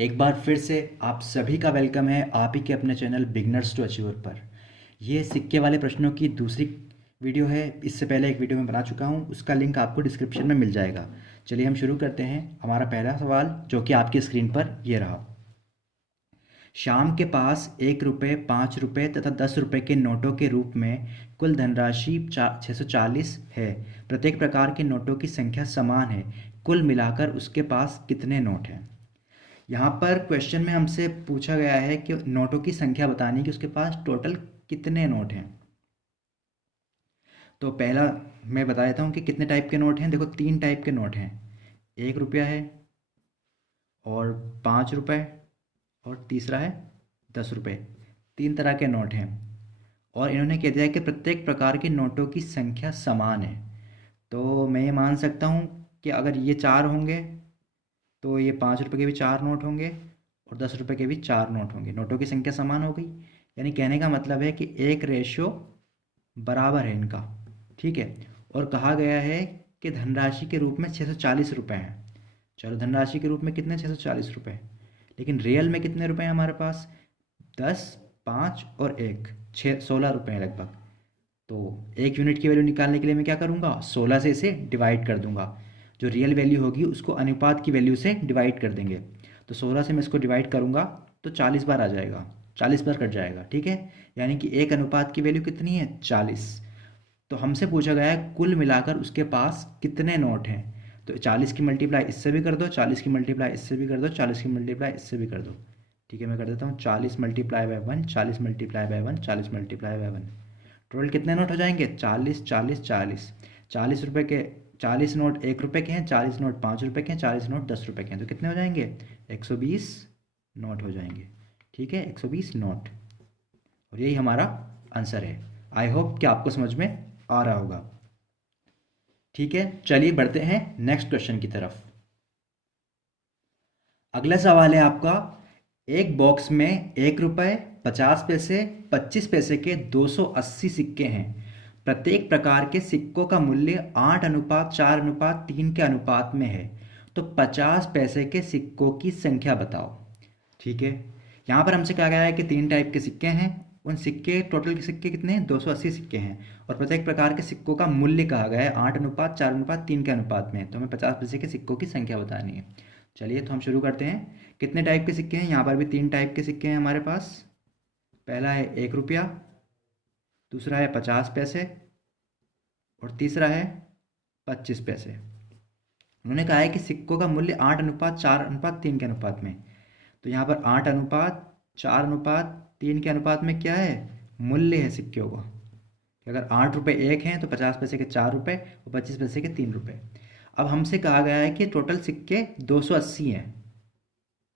एक बार फिर से आप सभी का वेलकम है आप ही के अपने चैनल बिगनर्स टू अचीवर पर। ये सिक्के वाले प्रश्नों की दूसरी वीडियो है। इससे पहले एक वीडियो में बना चुका हूँ, उसका लिंक आपको डिस्क्रिप्शन में मिल जाएगा। चलिए हम शुरू करते हैं। हमारा पहला सवाल जो कि आपकी स्क्रीन पर ये रहा। श्याम के पास 1 रुपये, 5 रुपये तथा 10 रुपये के नोटों के रूप में कुल धनराशि 640 है। प्रत्येक प्रकार के नोटों की संख्या समान है। कुल मिलाकर उसके पास कितने नोट हैं? यहाँ पर क्वेश्चन में हमसे पूछा गया है कि नोटों की संख्या बतानी कि उसके पास टोटल कितने नोट हैं। तो पहला मैं बता देता हूँ कि कितने टाइप के नोट हैं। देखो, 3 टाइप के नोट हैं। 1 रुपया है, और 5 रुपये, और तीसरा है 10 रुपये। 3 तरह के नोट हैं, और इन्होंने कह दिया है कि प्रत्येक प्रकार के नोटों की संख्या समान है। तो मैं ये मान सकता हूँ कि अगर ये 4 होंगे तो ये 5 रुपये के भी 4 नोट होंगे, और 10 रुपये के भी 4 नोट होंगे। नोटों की संख्या समान हो गई, यानी कहने का मतलब है कि एक रेशो बराबर है इनका। ठीक है। और कहा गया है कि धनराशि के रूप में 640 रुपये हैं। चलो, धनराशि के रूप में कितने? 640 रुपये। लेकिन रियल में कितने रुपए हैं हमारे पास? 10, 5 और 1, 16 रुपये हैं लगभग। तो 1 यूनिट की वैल्यू निकालने के लिए मैं क्या करूँगा? 16 से इसे डिवाइड कर दूंगा। जो रियल वैल्यू होगी उसको अनुपात की वैल्यू से डिवाइड कर देंगे। तो 16 से मैं इसको डिवाइड करूँगा तो 40 बार आ जाएगा, 40 बार कट जाएगा। ठीक है। यानी कि एक अनुपात की वैल्यू कितनी है? 40। तो हमसे पूछा गया है कुल मिलाकर उसके पास कितने नोट हैं। तो 40 की मल्टीप्लाई इससे भी कर दो, 40 की मल्टीप्लाई इससे भी कर दो, 40 की मल्टीप्लाई इससे भी कर दो। ठीक है, मैं कर देता हूँ 40 multiply by 1, 40 multiply by 1, 40 multiply by 1। Total कितने नोट हो जाएंगे? 40, 40, 40। 40 रुपये के 40 नोट 1 रुपये के हैं, 40 नोट 5 रुपये के हैं, 40 नोट 10 रुपये के हैं। तो कितने हो जाएंगे? 120 नोट हो जाएंगे। ठीक है, 120 नोट। और यही हमारा आंसर है। आई होप कि आपको समझ में आ रहा होगा। ठीक है, चलिए बढ़ते हैं नेक्स्ट क्वेश्चन की तरफ। अगला सवाल है आपका। एक बॉक्स में 1 रुपये, 50 पैसे, 25 पैसे के 280 सिक्के हैं। प्रत्येक प्रकार के सिक्कों का मूल्य 8:4:3 के अनुपात में है। तो 50 पैसे के सिक्कों की संख्या बताओ। ठीक है। यहाँ पर हमसे कहा गया है कि 3 टाइप के सिक्के हैं। उन सिक्के, टोटल के सिक्के कितने हैं? 280 सिक्के हैं। और प्रत्येक प्रकार के सिक्कों का मूल्य कहा गया है 8:4:3 के अनुपात में। तो हमें 50 पैसे के सिक्कों की संख्या बतानी है। चलिए, तो हम शुरू करते हैं। कितने टाइप के सिक्के हैं? यहाँ पर भी 3 टाइप के सिक्के हैं हमारे पास। पहला है 1 रुपया, दूसरा है 50 पैसे, और तीसरा है 25 पैसे। उन्होंने कहा है कि सिक्कों का मूल्य 8:4:3 के अनुपात में। तो यहाँ पर 8:4:3 के अनुपात में क्या है? मूल्य है सिक्कों का। कि अगर 8 रुपये एक हैं तो 50 पैसे के 4 रुपये, और 25 पैसे के 3 रुपये। अब हमसे कहा गया है कि टोटल सिक्के 280 हैं,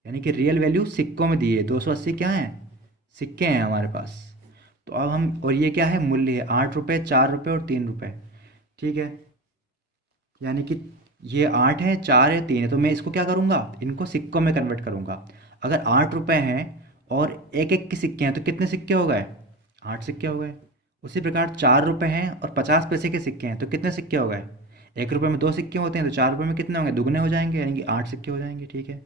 यानी कि रियल वैल्यू सिक्कों में दी है। 280 क्या है? सिक्के हैं हमारे पास। तो अब हम, और ये क्या है? मूल्य है 8 रुपये, 4 रुपये और 3 रुपये। ठीक है। यानी कि ये 8 है, 4 है, 3 है। तो मैं इसको क्या करूँगा? इनको सिक्कों में कन्वर्ट करूँगा। अगर 8 रुपये हैं और एक एक के सिक्के हैं तो कितने सिक्के हो गए? 8 सिक्के हो गए। उसी प्रकार 4 रुपये हैं और 50 पैसे के सिक्के हैं तो कितने सिक्के हो गए? 1 रुपये में 2 सिक्के होते हैं, तो 4 रुपये में कितने होंगे? दुगने हो जाएंगे, यानी कि 8 सिक्के हो जाएंगे। ठीक है।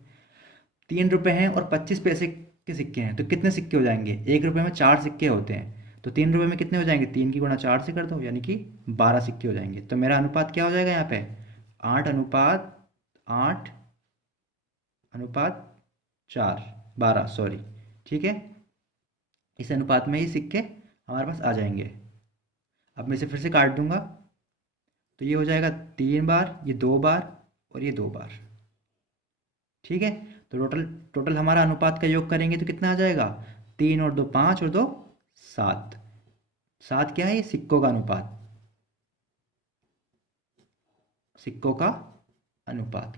3 रुपये हैं और 25 पैसे के सिक्के हैं तो कितने सिक्के हो जाएंगे? 1 रुपये में 4 सिक्के होते हैं, तो 3 रुपये में कितने हो जाएंगे? 3 की गुणा 4 से कर दो, यानी कि 12 सिक्के हो जाएंगे। तो मेरा अनुपात क्या हो जाएगा यहाँ पे? 8:8:4, 12, सॉरी। ठीक है। इस अनुपात में ही सिक्के हमारे पास आ जाएंगे। अब मैं इसे फिर से काट दूंगा, तो ये हो जाएगा 3 बार, ये 2 बार, और ये 2 बार। ठीक है। तो टोटल टोटल हमारा अनुपात का योग करेंगे तो कितना आ जाएगा? 3 और 2 5 और 2 7। 7 क्या है? ये सिक्कों का अनुपात, सिक्कों का अनुपात।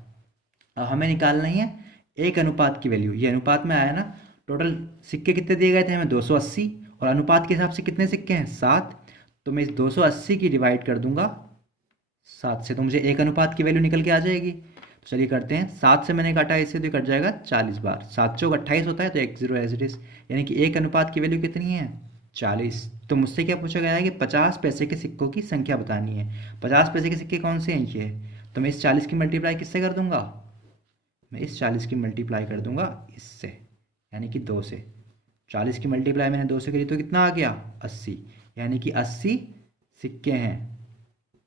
अब हमें निकालना ही है एक अनुपात की वैल्यू। ये अनुपात में आया ना। टोटल सिक्के कितने दिए गए थे हमें? 280, और अनुपात के हिसाब से कितने सिक्के हैं? 7। तो मैं इस 280 की डिवाइड कर दूंगा 7 से, तो मुझे एक अनुपात की वैल्यू निकल के आ जाएगी। तो चलिए करते हैं। 7 से मैंने काटा, इससे तो कट जाएगा 40 बार। 7 चौक 28 होता है, तो 1 0 एज इट इज। यानी कि एक अनुपात की वैल्यू कितनी है? 40। तो मुझसे क्या पूछा गया है कि 50 पैसे के सिक्कों की संख्या बतानी है। 50 पैसे के सिक्के कौन से हैं? ये। तो मैं इस 40 की मल्टीप्लाई किससे कर दूंगा? मैं इस 40 की मल्टीप्लाई कर दूंगा इससे, यानी कि 2 से। 40 की मल्टीप्लाई मैंने 2 से करी तो कितना आ गया 80, यानी कि 80 सिक्के हैं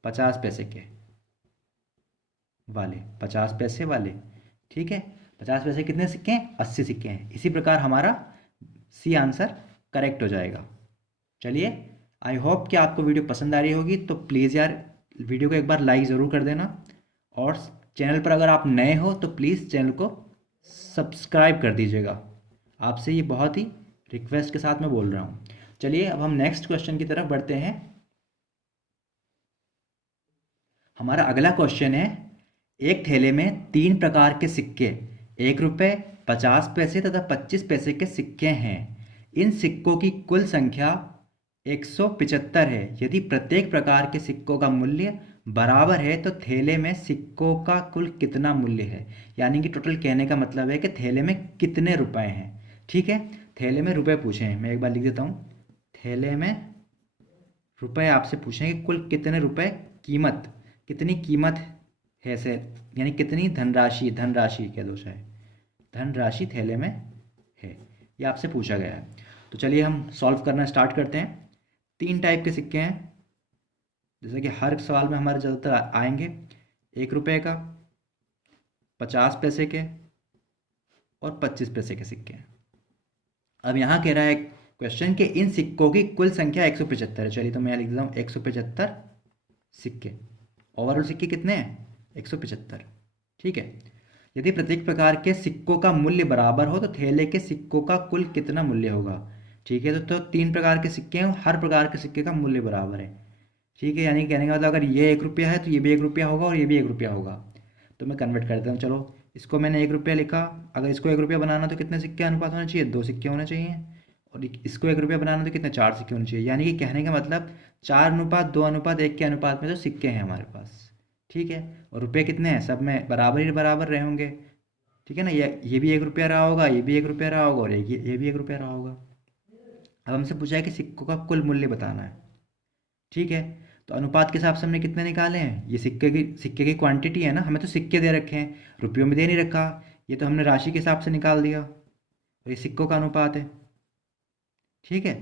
50 पैसे के वाले, 50 पैसे वाले। ठीक है, 50 पैसे कितने सिक्के हैं, 80 सिक्के हैं। इसी प्रकार हमारा सी आंसर करेक्ट हो जाएगा। चलिए, आई होप कि आपको वीडियो पसंद आ रही होगी, तो प्लीज़ यार वीडियो को एक बार लाइक ज़रूर कर देना, और चैनल पर अगर आप नए हो तो प्लीज़ चैनल को सब्सक्राइब कर दीजिएगा। आपसे ये बहुत ही रिक्वेस्ट के साथ मैं बोल रहा हूँ। चलिए अब हम नेक्स्ट क्वेश्चन की तरफ बढ़ते हैं। हमारा अगला क्वेश्चन है, एक थैले में 3 प्रकार के सिक्के 1 रुपये, 50 पैसे तथा 25 पैसे के सिक्के हैं। इन सिक्कों की कुल संख्या 175 है। यदि प्रत्येक प्रकार के सिक्कों का मूल्य बराबर है तो थैले में सिक्कों का कुल कितना मूल्य है। यानी कि टोटल कहने का मतलब है कि थैले में कितने रुपए हैं। ठीक है, थैले में रुपए पूछे हैं, मैं एक बार लिख देता हूँ। थैले में रुपए आपसे पूछें कि कुल कितने रुपए कीमत, कितनी कीमत है से, यानी कितनी धनराशि, धनराशि कह दो चाहे, धनराशि थैले में है, ये आपसे पूछा गया है। तो चलिए हम सॉल्व करना स्टार्ट करते हैं। 3 टाइप के सिक्के हैं, जैसे कि हर सवाल में हमारे ज़्यादातर आएंगे। 1 रुपये का, 50 पैसे के और 25 पैसे के सिक्के हैं। अब यहाँ कह रहा है क्वेश्चन के इन सिक्कों की कुल संख्या 175 है। चलिए तो मैं लिख देता हूँ 175 सिक्के। ओवरऑल सिक्के कितने हैं, 175। ठीक है, यदि प्रत्येक प्रकार के सिक्कों का मूल्य बराबर हो तो थैले के सिक्कों का कुल कितना मूल्य होगा। ठीक है, तो 3 प्रकार के सिक्के हैं, हर प्रकार के सिक्के का मूल्य बराबर है। ठीक है, यानी कहने का मतलब अगर ये 1 रुपया है तो ये भी 1 रुपया होगा और ये भी 1 रुपया होगा। तो मैं कन्वर्ट कर देता हूँ। चलो, इसको मैंने 1 रुपया लिखा, अगर इसको 1 रुपया बनाना तो कितने सिक्के अनुपात होना चाहिए, 2 सिक्के होने चाहिए। और इसको 1 रुपया बनाना तो कितने, 4 सिक्के होने चाहिए। यानी कि कहने का मतलब 4:2:1 के अनुपात में जो सिक्के हैं हमारे पास। ठीक है, और रुपये कितने हैं, सब में बराबर ही बराबर रहे होंगे। ठीक है ना, ये भी 1 रुपया रहा होगा, ये भी 1 रुपया रहा होगा और ये भी 1 रुपया रहा होगा। अब हमसे पूछा है कि सिक्कों का कुल मूल्य बताना है। ठीक है, तो अनुपात के हिसाब से हमने कितने निकाले हैं, ये सिक्के की क्वांटिटी है ना, हमें तो सिक्के दे रखे हैं, रुपयों में दे नहीं रखा। ये तो हमने राशि के हिसाब से निकाल दिया, और ये सिक्कों का अनुपात है। ठीक है,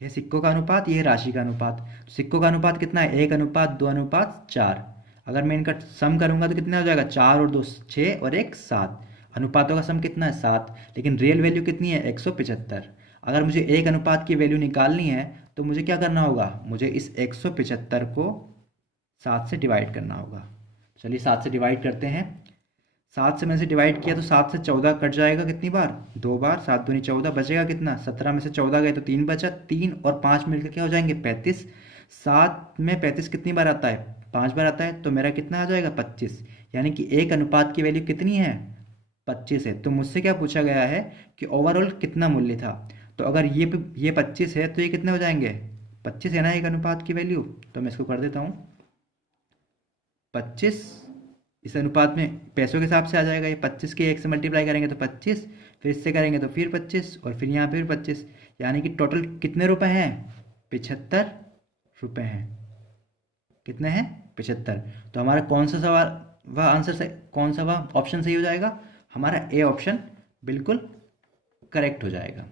ये सिक्कों का अनुपात, ये राशि का अनुपात। सिक्कों का अनुपात कितना है, 1:2:4। अगर मैं इनका सम करूंगा तो कितना हो जाएगा, 4 और 2 6 और 1 7। अनुपातों का सम कितना है, 7। लेकिन रियल वैल्यू कितनी है, 175। अगर मुझे एक अनुपात की वैल्यू निकालनी है तो मुझे क्या करना होगा, मुझे इस 175 को 7 से डिवाइड करना होगा। चलिए 7 से डिवाइड करते हैं। 7 से मैंने से डिवाइड किया तो 7 से 14 कट जाएगा, कितनी बार, 2 बार। 7 दूनी 14, बचेगा कितना, 17 में से 14 गए तो 3 बचा, 3 और 5 मिलकर क्या हो जाएंगे, 35। 7 में 35 कितनी बार आता है, 5 बार आता है, तो मेरा कितना आ जाएगा, 25। यानी कि एक अनुपात की वैल्यू कितनी है, 25 है। तो मुझसे क्या पूछा गया है कि ओवरऑल कितना मूल्य था। तो अगर ये 25 है तो ये कितने हो जाएंगे, 25 है ना एक अनुपात की वैल्यू। तो मैं इसको कर देता हूँ 25। इस अनुपात में पैसों के हिसाब से आ जाएगा, ये 25 के 1 से मल्टीप्लाई करेंगे तो 25, फिर इससे करेंगे तो फिर 25, और फिर यहाँ फिर 25। यानी कि टोटल कितने रुपए हैं, 75 रुपए हैं। कितने हैं, 75। तो हमारा कौन सा सवाल वह आंसर से, कौन सा वह ऑप्शन सही हो जाएगा, हमारा ए ऑप्शन बिल्कुल करेक्ट हो जाएगा।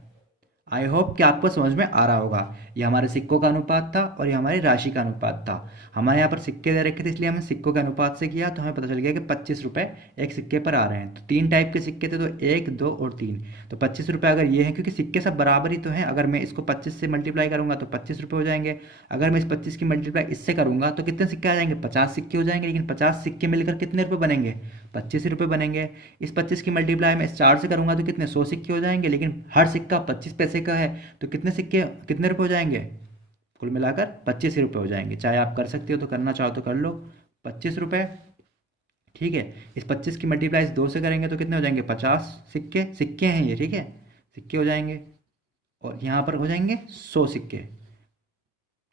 आई होप कि आपको समझ में आ रहा होगा। ये हमारे सिक्कों का अनुपात था और ये हमारी राशि का अनुपात था। हमारे यहाँ पर सिक्के दे रखे थे, इसलिए हमने सिक्कों के अनुपात से किया, तो हमें पता चल गया कि 25 रुपये एक सिक्के पर आ रहे हैं। तो 3 टाइप के सिक्के थे, तो 1 2 और 3। तो 25 रुपये अगर ये हैं, क्योंकि सिक्के सब बराबर ही तो हैं, अगर मैं इसको 25 से मल्टीप्लाई करूँगा तो 25 रुपये हो जाएंगे। अगर मैं इस 25 की मल्टीप्लाई इससे करूँगा तो कितने सिक्के आ जाएंगे, 50 सिक्के हो जाएंगे। लेकिन 50 सिक्के मिलकर कितने रुपये बनेंगे, 25 रुपये बनेंगे। इस 25 की मल्टीप्लाई मैं इस 4 से करूँगा तो कितने, 100 सिक्के हो जाएंगे। लेकिन हर सिक्का 25 पैसे का है, तो कितने सिक्के, कितने रुपए हो जाएंगे, कुल मिलाकर 25 ही रुपये हो जाएंगे। चाहे आप कर सकते हो तो करना चाहो तो कर लो, 25 रुपये। ठीक है, इस 25 की मल्टीप्लाई इस 2 से करेंगे तो कितने हो जाएंगे, 50 सिक्के, सिक्के हैं ये, ठीक है, सिक्के हो जाएंगे। और यहाँ पर हो जाएंगे 100 सिक्के।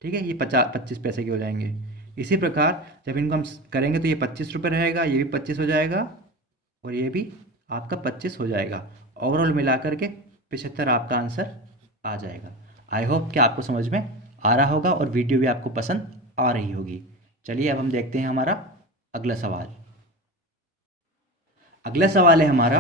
ठीक है, ये 25 पैसे के हो जाएंगे। इसी प्रकार जब इनको हम करेंगे तो ये 25 रुपये रहेगा, ये भी 25 हो जाएगा, और ये भी आपका 25 हो जाएगा। ओवरऑल मिलाकर के 75 आपका आंसर आ जाएगा। आई होप कि आपको समझ में आ रहा होगा और वीडियो भी आपको पसंद आ रही होगी। चलिए अब हम देखते हैं हमारा अगला सवाल। अगला सवाल है हमारा,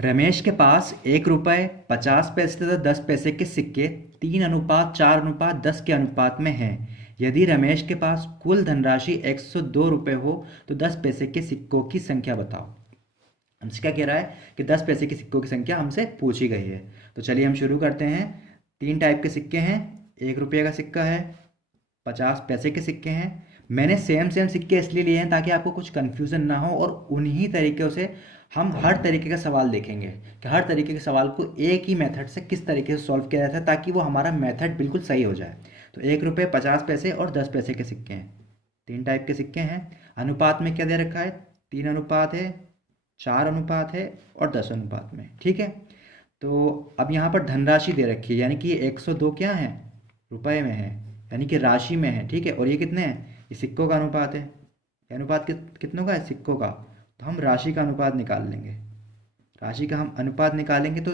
रमेश के पास 1 रुपये 50 पैसे तथा 10 पैसे के सिक्के 3:4:10 के अनुपात में हैं। यदि रमेश के पास कुल धनराशि 102 रुपये हो तो 10 पैसे के सिक्कों की संख्या बताओ। हमसे क्या कह रहा है कि 10 पैसे के सिक्कों की संख्या हमसे पूछी गई है। तो चलिए हम शुरू करते हैं। 3 टाइप के सिक्के हैं, 1 रुपये का सिक्का है, 50 पैसे के सिक्के हैं। मैंने सेम सेम सिक्के इसलिए लिए हैं ताकि आपको कुछ कन्फ्यूज़न ना हो, और उन्हीं तरीक़ों से हम हर तरीके का सवाल देखेंगे कि हर तरीके के सवाल को एक ही मेथड से किस तरीके से सॉल्व किया जाता है, ताकि वो हमारा मेथड बिल्कुल सही हो जाए। तो 1 रुपये 50 पैसे और 10 पैसे के सिक्के हैं, 3 टाइप के सिक्के हैं। अनुपात में क्या दे रखा है, 3 अनुपात है, 4 अनुपात है और 10 अनुपात में। ठीक है, तो अब यहाँ पर धनराशि दे रखी है, यानी कि 102 क्या है, रुपए में है, यानी कि राशि में है। ठीक है, और ये कितने हैं, ये सिक्कों का अनुपात है। ये अनुपात कितनों का है, सिक्कों का। तो हम राशि का अनुपात निकाल लेंगे। राशि का हम अनुपात निकालेंगे तो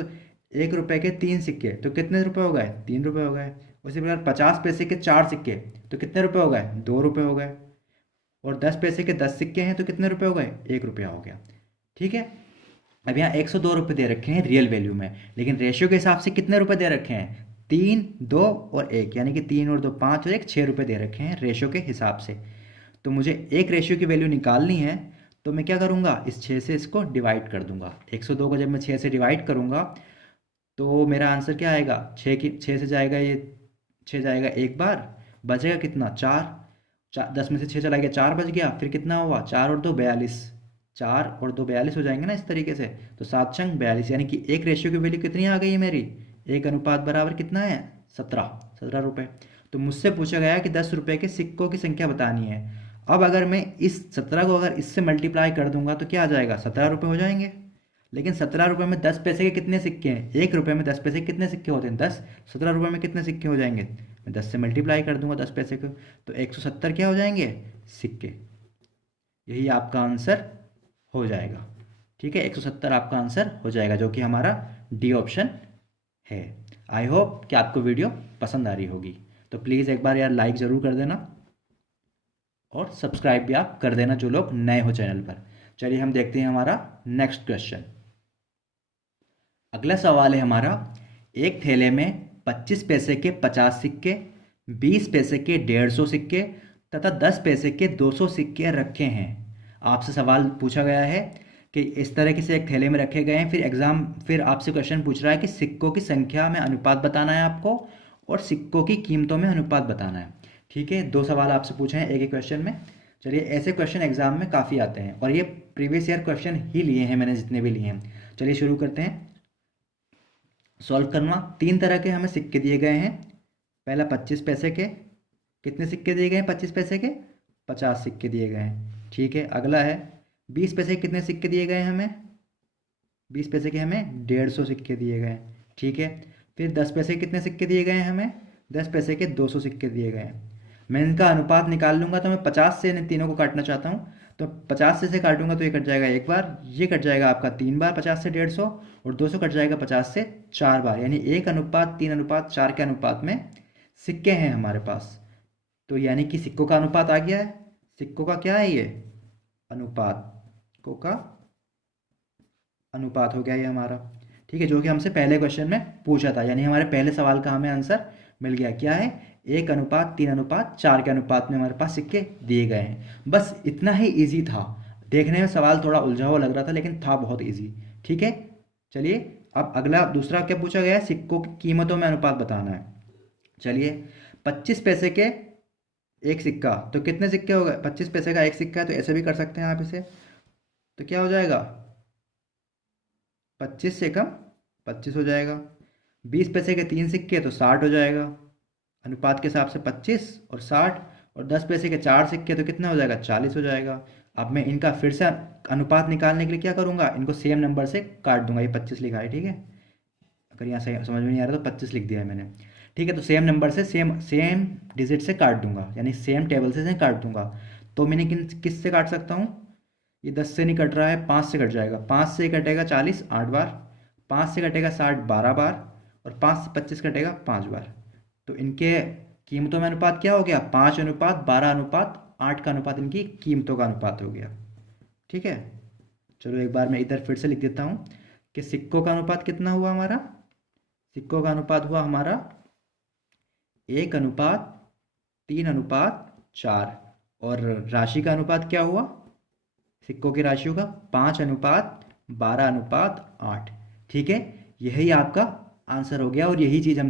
1 रुपये के 3 सिक्के तो कितने रुपए हो गए, 3 रुपये हो गए। उसी प्रकार 50 पैसे के 4 सिक्के तो कितने रुपए हो गए, 2 रुपये हो गए। और 10 पैसे के 10 सिक्के हैं तो कितने रुपए हो गए, 1 रुपया हो गया। ठीक है, अब यहाँ 102 रुपये दे रखे हैं रियल वैल्यू में, लेकिन रेशियो के हिसाब से कितने रुपए दे रखे हैं, 3, 2 और 1, यानी कि 3 और 2 5 और 1 6 रुपये दे रखे हैं रेशियो के हिसाब से। तो मुझे एक रेशियो की वैल्यू निकालनी है, तो मैं क्या करूँगा, इस 6 से इसको डिवाइड कर दूंगा। 102 को जब मैं 6 से डिवाइड करूँगा तो मेरा आंसर क्या आएगा, 6 से जाएगा, ये 6 जाएगा एक बार, बचेगा कितना, 4। 10 में से 6 चला गया, 4 बच गया। फिर कितना हुआ, 4 और 2 42, 4 और 2 42 हो जाएंगे ना इस तरीके से। तो 7 छंग 42, यानी कि एक रेशियो की वैल्यू कितनी आ गई है मेरी, 1 अनुपात बराबर कितना है, 17 रुपये। तो मुझसे पूछा गया है कि 10 रुपये के सिक्कों की संख्या बतानी है। अब अगर मैं इस 17 को अगर इससे मल्टीप्लाई कर दूंगा तो क्या आ जाएगा, 17 रुपये हो जाएंगे। लेकिन 17 रुपये में 10 पैसे के कितने सिक्के हैं, 1 रुपये में 10 पैसे के कितने सिक्के होते हैं, 10। 17 रुपये में कितने सिक्के हो जाएंगे, मैं 10 से मल्टीप्लाई कर दूंगा 10 पैसे को, तो 170 क्या हो जाएंगे सिक्के। यही आपका आंसर हो जाएगा। ठीक है, 170 आपका आंसर हो जाएगा, जो कि हमारा डी ऑप्शन है। आई होप कि आपको वीडियो पसंद आ रही होगी। तो प्लीज़ एक बार यार लाइक ज़रूर कर देना और सब्सक्राइब भी आप कर देना जो लोग नए हो चैनल पर। चलिए हम देखते हैं हमारा नेक्स्ट क्वेश्चन। अगला सवाल है हमारा, एक थैले में 25 पैसे के 50 सिक्के, 20 पैसे के 150 सिक्के तथा 10 पैसे के 200 सिक्के रखे हैं। आपसे सवाल पूछा गया है कि इस तरह से एक थैले में रखे गए हैं, फिर आपसे क्वेश्चन पूछ रहा है कि सिक्कों की संख्या में अनुपात बताना है आपको और सिक्कों की कीमतों में अनुपात बताना है। ठीक है, 2 सवाल आपसे पूछे हैं एक ही क्वेश्चन में। चलिए, ऐसे क्वेश्चन एग्जाम में काफ़ी आते हैं और ये प्रीवियस ईयर क्वेश्चन ही लिए हैं मैंने जितने भी लिए हैं। चलिए शुरू करते हैं सॉल्व करना। 3 तरह के हमें सिक्के दिए गए हैं। पहला 25 पैसे के, कितने सिक्के दिए गए हैं, 25 पैसे के 50 सिक्के दिए गए हैं। ठीक है, अगला है 20 पैसे के कितने सिक्के दिए गए हैं हमें, 20 पैसे के हमें 150 सिक्के दिए गए हैं। ठीक है, फिर 10 पैसे के कितने सिक्के दिए गए हैं हमें, 10 पैसे के 200 सिक्के दिए गए हैं। मैं इनका अनुपात निकाल लूँगा, तो मैं 50 से इन तीनों को काटना चाहता हूँ। तो 50 से काटूंगा तो ये कट जाएगा एक बार, ये कट जाएगा आपका 3 बार 50 से 150, और 200 कट जाएगा 50 से 4 बार, यानी 1:3:4 के अनुपात में सिक्के हैं हमारे पास। तो यानी कि सिक्कों का अनुपात आ गया है। सिक्कों का क्या है ये, अनुपात, सिक्कों का अनुपात हो गया ये हमारा। ठीक है, जो कि हमसे पहले क्वेश्चन में पूछा था, यानी हमारे पहले सवाल का हमें आंसर मिल गया। क्या है, 1:3:4 के अनुपात में हमारे पास सिक्के दिए गए हैं। बस इतना ही इजी था। देखने में सवाल थोड़ा उलझा हुआ लग रहा था, लेकिन था बहुत इजी। ठीक है, चलिए अब अगला दूसरा क्या पूछा गया है, सिक्कों की कीमतों में अनुपात बताना है। चलिए, 25 पैसे के एक सिक्का, तो कितने सिक्के हो गए, 25 पैसे का एक सिक्का है, तो ऐसे भी कर सकते हैं आप इसे। तो क्या हो जाएगा, 25 से कम 25 हो जाएगा। 20 पैसे के 3 सिक्के तो 60 हो जाएगा, अनुपात के हिसाब से 25 और 60। और 10 पैसे के 4 सिक्के तो कितना हो जाएगा, 40 हो जाएगा। अब मैं इनका फिर से अनुपात निकालने के लिए क्या करूँगा, इनको सेम नंबर से काट दूंगा। ये 25 लिखा है, ठीक है, अगर यहाँ से समझ में नहीं आ रहा तो 25 लिख दिया है मैंने। ठीक है, तो सेम नंबर से सेम डिजिट से काट दूंगा, यानी सेम टेबल से काट दूंगा। तो मैंने किस से काट सकता हूँ, ये 10 से नहीं कट रहा है, 5 से कट जाएगा। 5 से कटेगा 40 8 बार, 5 से कटेगा 60 12 बार, और 5 से 25 कटेगा 5 बार। तो इनके कीमतों में अनुपात क्या हो गया, 5:12:8 का अनुपात इनकी कीमतों का अनुपात हो गया। ठीक है, चलो एक बार मैं इधर फिर से लिख देता हूँ कि सिक्कों का अनुपात कितना हुआ हमारा। सिक्कों का अनुपात हुआ हमारा 1:3:4। और राशि का अनुपात क्या हुआ, सिक्कों की राशियों का 5:12:8। ठीक है, यही आपका आंसर हो गया। और यही चीज़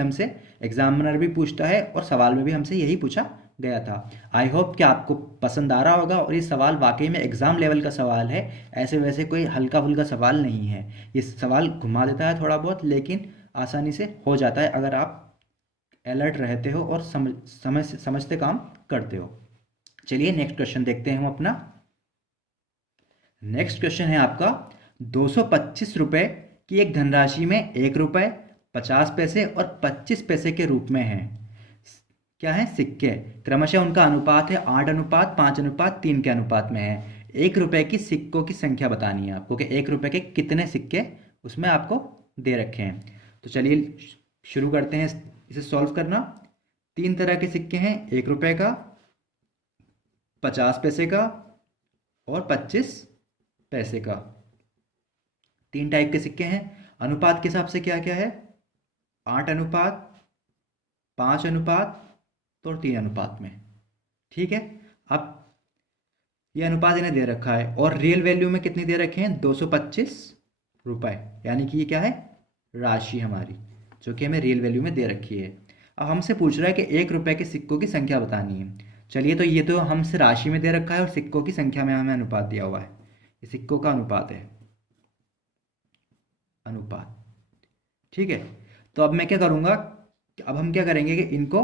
हमसे एग्जामिनर भी पूछता है और सवाल में भी हमसे यही पूछा गया था। आई होप कि आपको पसंद आ रहा होगा और ये सवाल वाकई में एग्ज़ाम लेवल का सवाल है, ऐसे वैसे कोई हल्का फुल्का सवाल नहीं है। ये सवाल घुमा देता है थोड़ा बहुत, लेकिन आसानी से हो जाता है अगर आप अलर्ट रहते हो और समझते काम करते हो। चलिए नेक्स्ट क्वेश्चन देखते हैं हम अपना। नेक्स्ट क्वेश्चन है आपका 225 रुपये की एक धनराशि में 1 रुपये 50 पैसे और 25 पैसे के रूप में है। क्या है, सिक्के। क्रमशः उनका अनुपात है 8:5:3 के अनुपात में है। 1 रुपये की सिक्कों की संख्या बतानी है आपको कि 1 रुपये के कितने सिक्के उसमें आपको दे रखे हैं। तो चलिए शुरू करते हैं इसे सॉल्व करना। 3 तरह के सिक्के हैं, 1 रुपये का, 50 पैसे का और 25 पैसे का। 3 टाइप के सिक्के हैं। अनुपात के हिसाब से क्या क्या है, 8:5:3 और 3 में। ठीक है, अब ये अनुपात इन्हें दे रखा है और रियल वैल्यू में कितनी दे रखे हैं, 225 रुपये। यानी कि ये क्या है, राशि हमारी, जो कि हमें रियल वैल्यू में दे रखी है। अब हमसे पूछ रहा है कि 1 रुपये के सिक्कों की संख्या बतानी है। चलिए, तो ये तो हमसे राशि में दे रखा है और सिक्कों की संख्या में हमें अनुपात दिया हुआ है। ये सिक्कों का अनुपात है, अनुपात। ठीक है, तो अब मैं क्या करूँगा, अब हम क्या करेंगे कि इनको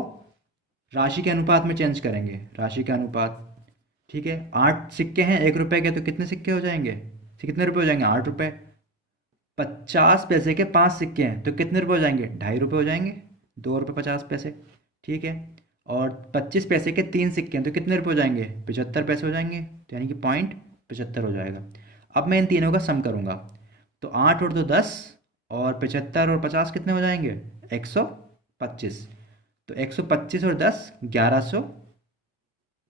राशि के अनुपात में चेंज करेंगे। राशि का अनुपात, ठीक है, 8 सिक्के हैं 1 रुपये के, तो कितने सिक्के हो जाएंगे, कितने रुपए हो जाएंगे, 8 रुपये। 50 पैसे के 5 सिक्के हैं तो कितने रुपए हो जाएंगे, 2.5 रुपये हो जाएंगे, 2 रुपये 50 पैसे। ठीक है, और 25 पैसे के 3 सिक्के हैं तो कितने रुपए हो जाएंगे, 75 पैसे हो जाएंगे, तो यानी कि 0.75 हो जाएगा। अब मैं इन तीनों का सम करूँगा, तो 8 और 2 10 और 75 और 50 कितने हो जाएंगे, 125। तो 125 और 10 1100